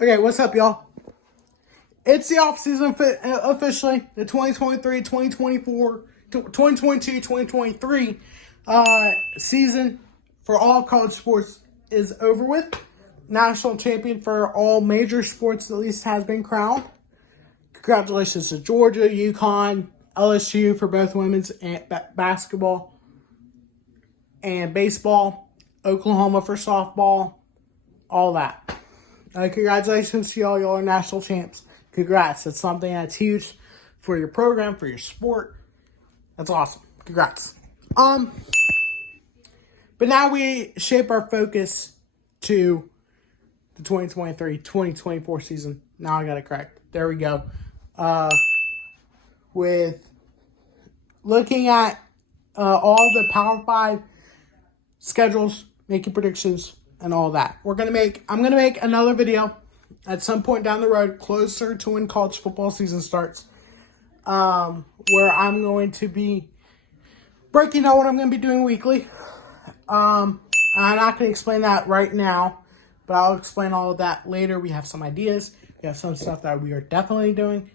Okay, what's up, y'all? It's the off-season officially. The 2023, 2024, 2022, 2023 season for all college sports is over with. National champion for all major sports at least has been crowned. Congratulations to Georgia, UConn, LSU for both women's and basketball and baseball, Oklahoma for softball, all that. Congratulations to y'all. Y'all are national champs. Congrats. That's something that's huge for your program, for your sport. That's awesome. Congrats. But now we shape our focus to the 2023-2024 season. Now I got it correct. There we go. With looking at all the Power 5 schedules, making predictions, and all that. I'm gonna make another video at some point down the road, closer to when college football season starts, where I'm going to be breaking down what I'm gonna be doing weekly. I'm not gonna explain that right now, but I'll explain all of that later. We have some ideas. We have some stuff that we are definitely doing,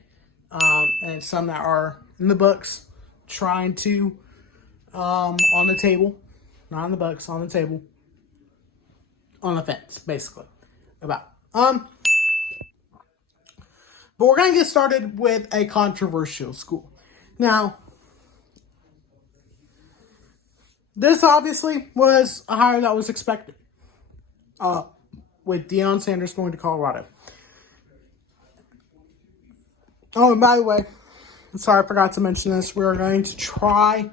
and some that are in the books, trying to on the table, not in the books, on the table. On the fence, basically, about. But we're going to get started with a controversial school. Now, this obviously was a hire that was expected. With Deion Sanders going to Colorado. Oh, and by the way, sorry I forgot to mention this. We're going to try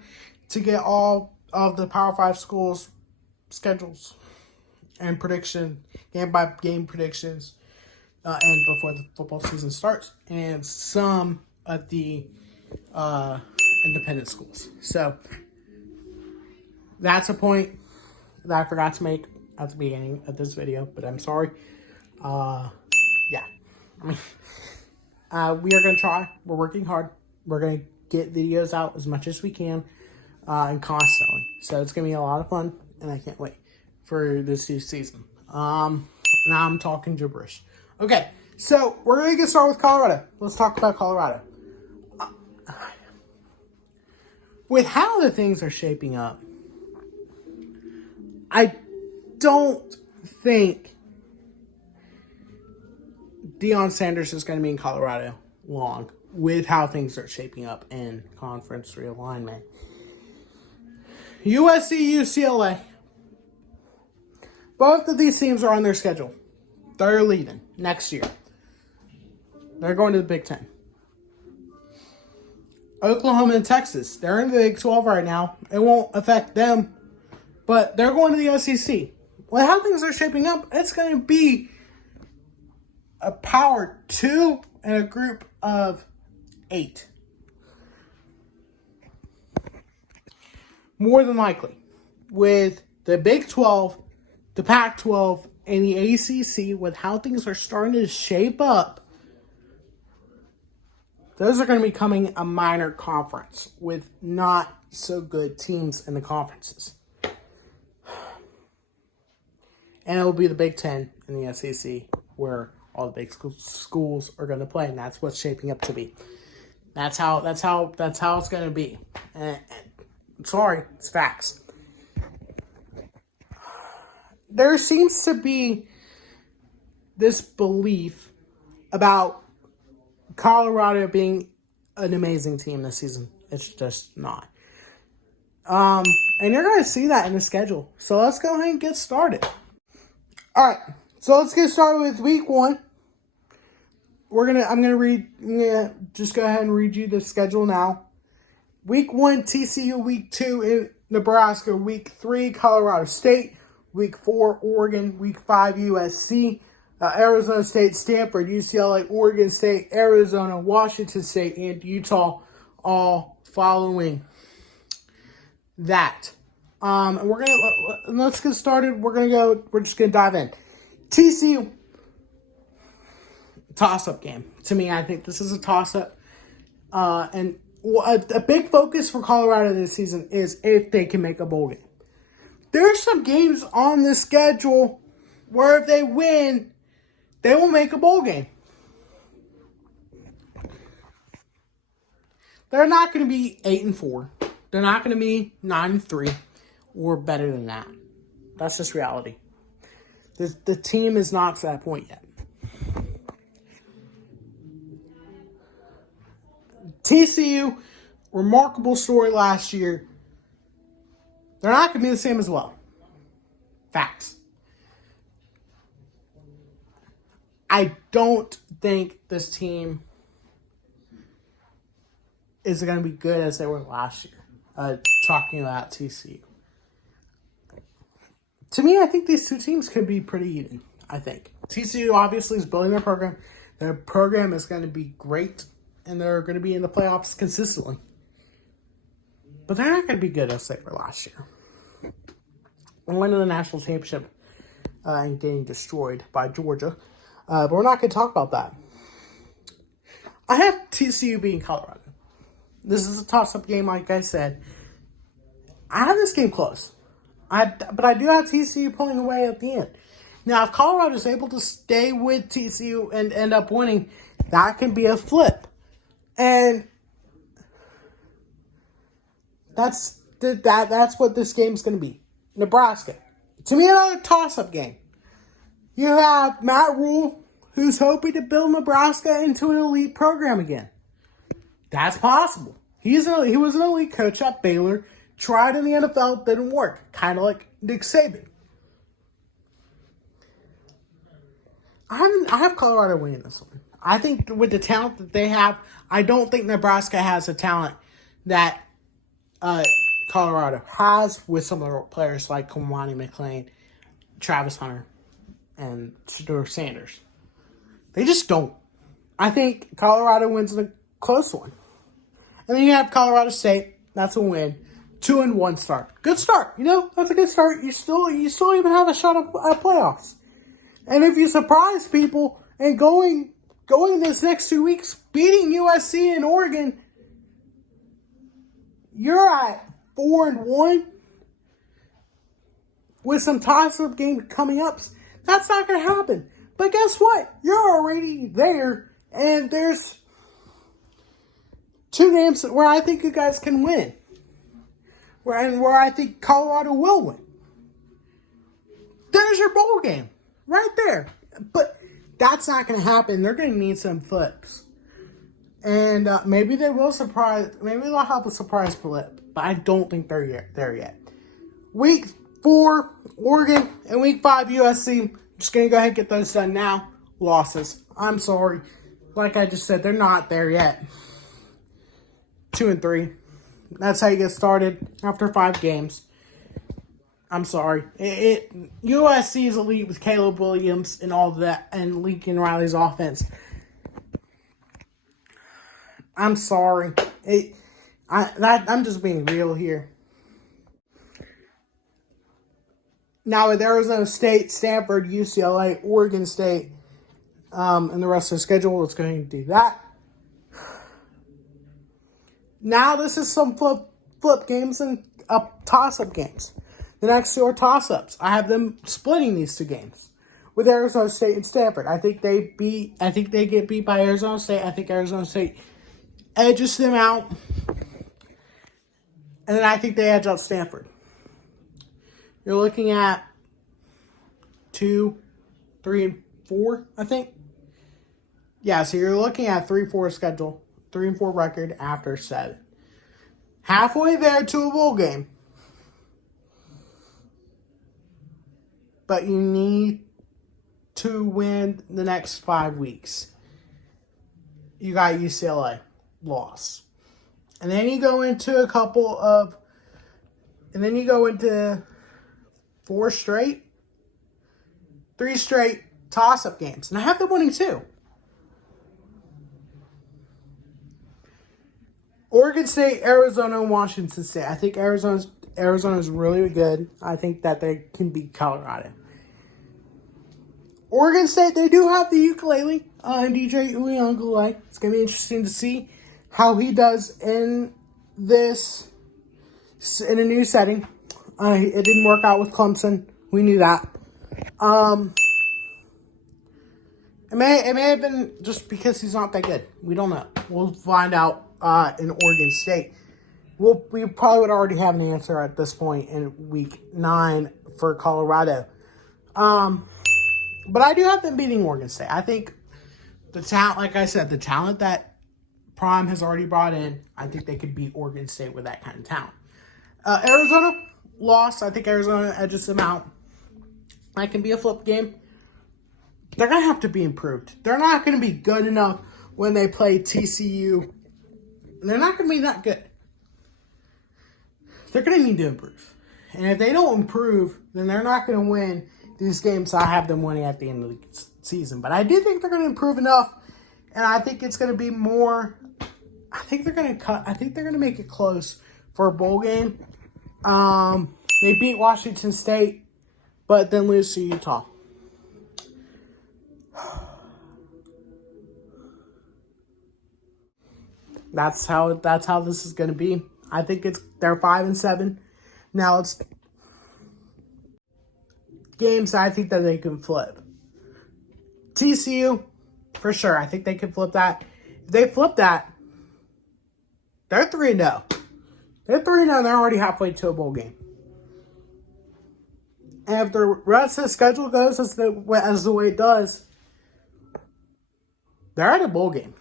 to get all of the Power 5 schools' schedules and game by game predictions, and before the football season starts, and some of the independent schools. So that's a point that I forgot to make at the beginning of this video, but I'm sorry. Yeah, we are gonna try. We're working hard. We're gonna get videos out as much as we can, and constantly. So it's gonna be a lot of fun, and I can't wait for this season. Now I'm talking gibberish. Okay, so we're going to get started with Colorado. Let's talk about Colorado. With how the things are shaping up, I don't think Deion Sanders is going to be in Colorado long with how things are shaping up in conference realignment. USC, UCLA. Both of these teams are on their schedule. They're leaving next year. They're going to the Big Ten. Oklahoma and Texas, they're in the Big 12 right now. It won't affect them, but they're going to the SEC. Well, how things are shaping up, it's going to be a Power 2 and a group of 8. More than likely. With the Big 12, the Pac-12, and the ACC, with how things are starting to shape up, those are going to be becoming a minor conference with not so good teams in the conferences. And it will be the Big Ten and the SEC where all the big schools are going to play, and that's what's shaping up to be. That's how it's going to be. And sorry, it's facts. There seems to be this belief about Colorado being an amazing team this season. It's just not. And you're going to see that in the schedule. So let's go ahead and get started. All right. So let's get started with week 1. I'm going to just go ahead and read you the schedule now. Week 1, TCU. Week 2, in Nebraska. Week 3, Colorado State. Week 4, Oregon. Week 5, USC. Arizona State, Stanford, UCLA, Oregon State, Arizona, Washington State, and Utah, all following that. And let's get started. We're just gonna dive in. TCU, toss-up game. To me, I think this is a toss-up. And a big focus for Colorado this season is if they can make a bowl game. There's some games on the schedule where if they win, they will make a bowl game. They're not going to be 8-4. They're not going to be 9-3 or better than that. That's just reality. The team is not to that point yet. TCU, remarkable story last year. They're not going to be the same as well. Facts. I don't think this team is going to be good as they were last year. Talking about TCU. To me, I think these two teams could be pretty even. I think. TCU obviously is building their program. Their program is going to be great. And they're going to be in the playoffs consistently. But they're not going to be good as they were last year. And winning the national championship and getting destroyed by Georgia. But we're not going to talk about that. I have TCU beating Colorado. This is a toss-up game, like I said. I have this game close. But I do have TCU pulling away at the end. Now, if Colorado is able to stay with TCU and end up winning, that can be a flip. And that's what this game's going to be. Nebraska. To me, another toss-up game. You have Matt Rule, who's hoping to build Nebraska into an elite program again. That's possible. He was an elite coach at Baylor. Tried in the NFL, didn't work. Kind of like Nick Saban. I have Colorado winning this one. I think with the talent that they have, I don't think Nebraska has the talent that Colorado has with some of the players like Kamani McLean, Travis Hunter, and Shedeur Sanders. They just don't. I think Colorado wins in a close one. And then you have Colorado State. That's a win. 2-1 start. Good start. That's a good start. You still even have a shot at playoffs. And if you surprise people and going this next 2 weeks, beating USC and Oregon, you're at 4-1 with some toss-up games coming up. That's not going to happen. But guess what? You're already there, and there's 2 games where I think you guys can win. Where I think Colorado will win. There's your bowl game. Right there. But that's not going to happen. They're going to need some flips. And maybe they will surprise. Maybe they'll have a surprise flip. But I don't think they're there yet. Week 4, Oregon. And week 5, USC. I'm just going to go ahead and get those done now. Losses. I'm sorry. Like I just said, they're not there yet. 2-3. That's how you get started after 5 games. I'm sorry. USC is elite with Caleb Williams and all that, and Lincoln Riley's offense. I'm sorry. I'm just being real here. Now with Arizona State, Stanford, UCLA, Oregon State, and the rest of the schedule, it's going to do that. Now this is some flip games and toss-up games. The next 2 are toss-ups. I have them splitting these 2 games with Arizona State and Stanford. I think they get beat by Arizona State. I think Arizona State edges them out. And then I think they edge out Stanford. You're looking at 2, 3, and 4, I think. Yeah, so you're looking at 3-4 schedule. 3-4 record after 7. Halfway there to a bowl game. But you need to win the next 5 weeks. You got UCLA. Loss. And then you go into and then you go into 3 straight toss-up games. And I have them winning 2. Oregon State, Arizona, and Washington State. I think Arizona's really good. I think that they can beat Colorado. Oregon State, they do have the ukulele, DJ Uiagalelei. It's going to be interesting to see how he does in a new setting. It didn't work out with Clemson. We knew that. It may have been just because he's not that good. We don't know. We'll find out in Oregon State. We probably would already have an answer at this point in week 9 for Colorado. But I do have them beating Oregon State. I think the talent, like I said, the talent that Prime has already brought in, I think they could beat Oregon State with that kind of talent. Arizona lost. I think Arizona edges them out. That can be a flip game. They're going to have to be improved. They're not going to be good enough when they play TCU. They're not going to be that good. They're going to need to improve. And if they don't improve, then they're not going to win these games I have them winning at the end of the season. But I do think they're going to improve enough. And I think it's going to be more. I think they're going to cut. I think they're going to make it close for a bowl game. They beat Washington State, but then lose to Utah. That's how this is going to be. I think they're 5-7. Now it's games I think that they can flip. TCU, for sure. I think they can flip that. If they flip that, they're 3-0. They're 3-0. They're already halfway to a bowl game. And if the rest of the schedule goes as the way it does, they're at a bowl game.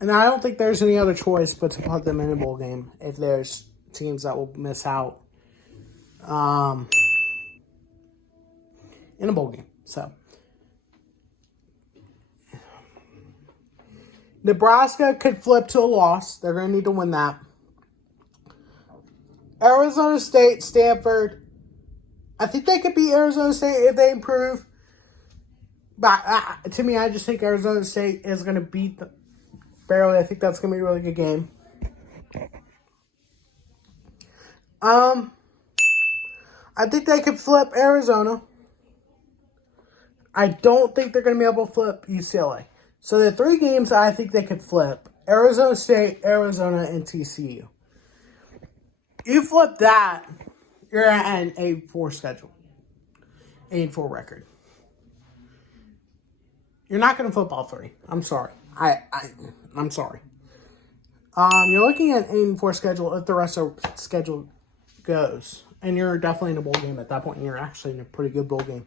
And I don't think there's any other choice but to put them in a bowl game if there's teams that will miss out in a bowl game. So, Nebraska could flip to a loss. They're going to need to win that. Arizona State, Stanford. I think they could beat Arizona State if they improve. But to me, I just think Arizona State is going to beat them. Barely. I think that's going to be a really good game. I think they could flip Arizona. I don't think they're going to be able to flip UCLA. So the 3 games I think they could flip: Arizona State, Arizona, and TCU. You flip that, you're at an 8-4 schedule. 8-4 record. You're not going to flip all 3. I'm sorry. I'm sorry. You're looking at an 8-4 schedule if the rest of the schedule goes. And you're definitely in a bowl game at that point. And you're actually in a pretty good bowl game.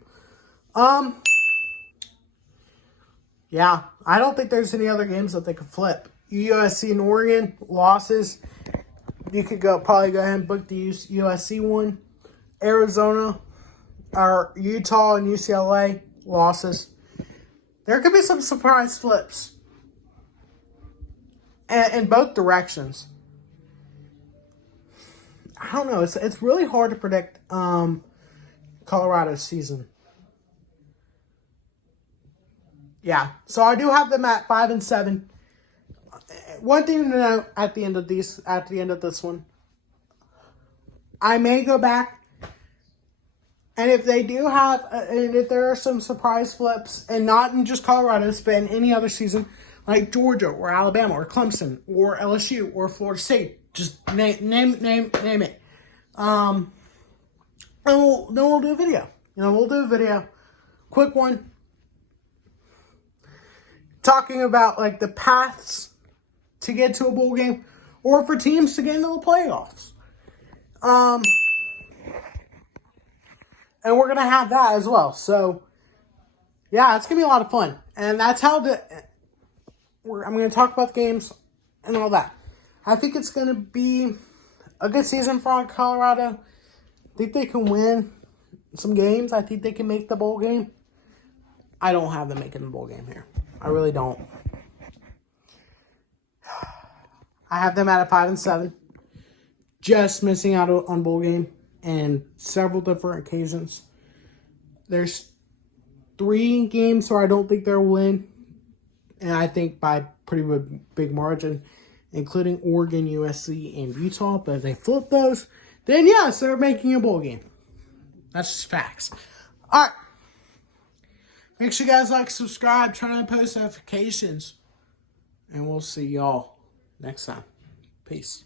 Yeah, I don't think there's any other games that they could flip. USC and Oregon, losses. You could probably go ahead and book the USC one. Arizona, or Utah and UCLA, losses. There could be some surprise flips. In both directions. I don't know. It's really hard to predict Colorado's season. Yeah. So I do have them at 5-7. One thing to note at the end of this one, I may go back, and if they do have, and if there are some surprise flips, and not in just Colorado, but in any other season, like Georgia or Alabama or Clemson or LSU or Florida State, just name it. And we'll do a video. We'll do a video, quick one, talking about like the paths to get to a bowl game, or for teams to get into the playoffs. And we're gonna have that as well. So, yeah, it's gonna be a lot of fun, and that's how I'm gonna talk about the games and all that. I think it's gonna be a good season for Colorado. I think they can win some games. I think they can make the bowl game. I don't have them making the bowl game here. I really don't. I have them at a 5-7. Just missing out on bowl game in several different occasions. There's 3 games where I don't think they'll win. And I think by pretty big margin, including Oregon, USC, and Utah. But if they flip those, then yes, they're making a bowl game. That's just facts. All right. Make sure you guys like, subscribe, turn on post notifications. And we'll see y'all next time. Peace.